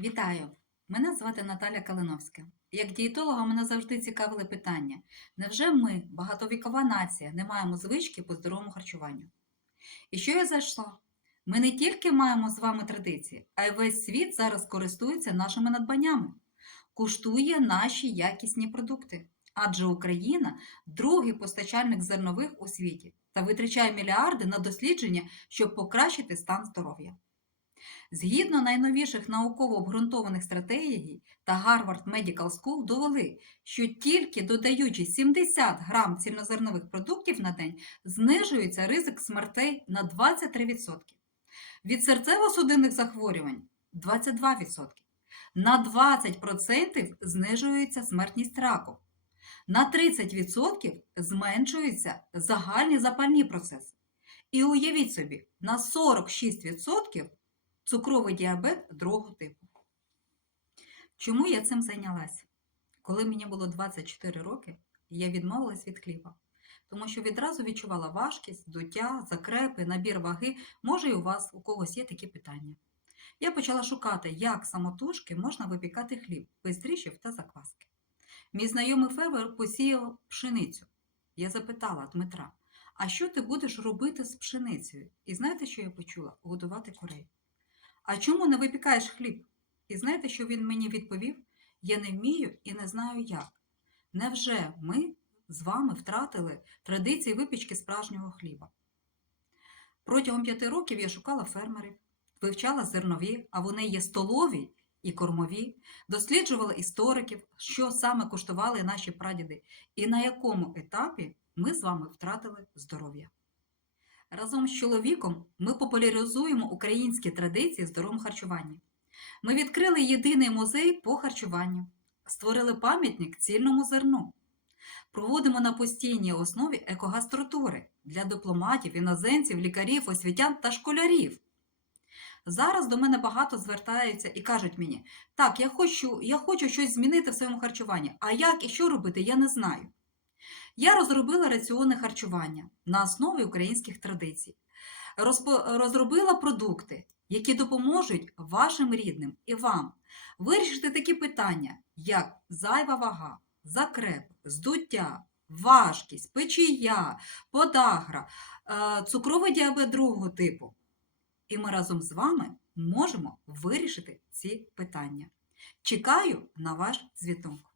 Вітаю! Мене звати Наталя Калиновська. Як дієтолога мене завжди цікавили питання: невже ми, багатовікова нація, не маємо звички по здоровому харчуванню? І що я зайшла? Ми не тільки маємо з вами традиції, а й весь світ зараз користується нашими надбаннями, куштує наші якісні продукти. Адже Україна другий постачальник зернових у світі та витрачає мільярди на дослідження, щоб покращити стан здоров'я. Згідно найновіших науково обґрунтованих стратегій та Harvard Medical School довели, що тільки додаючи 70 грам цільнозернових продуктів на день, знижується ризик смертей на 23%. Від серцево-судинних захворювань 22%. На 20% знижується смертність раку. На 30% зменшуються загальні запальні процеси. І уявіть собі, на 46% цукровий діабет другого типу. Чому я цим зайнялася? Коли мені було 24 роки, я відмовилась від хліба, тому що відразу відчувала важкість, дуття, закрепи, набір ваги. Може, і у вас у когось є такі питання. Я почала шукати, як самотужки можна випікати хліб без дріжджів та закваски. Мій знайомий фермер посіяв пшеницю. Я запитала Дмитра, а що ти будеш робити з пшеницею? І знаєте, що я почула? Годувати курей. А чому не випікаєш хліб? І знаєте, що він мені відповів? Я не вмію і не знаю як. Невже ми з вами втратили традиції випічки справжнього хліба? Протягом п'яти років я шукала фермерів, вивчала зернові, а вони є столові і кормові, досліджувала істориків, що саме коштували наші прадіди, і на якому етапі ми з вами втратили здоров'я. Разом з чоловіком ми популяризуємо українські традиції в здоровому харчуванні. Ми відкрили єдиний музей по харчуванню, створили пам'ятник цільному зерну. Проводимо на постійній основі екогастротури для дипломатів, іноземців, лікарів, освітян та школярів. Зараз до мене багато звертаються і кажуть мені, так, я хочу, я хочу щось змінити в своєму харчуванні, а як і що робити, я не знаю. Я розробила раціони харчування на основі українських традицій, розробила продукти, які допоможуть вашим рідним і вам вирішити такі питання, як зайва вага, закреп, здуття, важкість, печія, подагра, е, цукровий діабет другого типу. І ми разом з вами можемо вирішити ці питання. Чекаю на ваш звіток.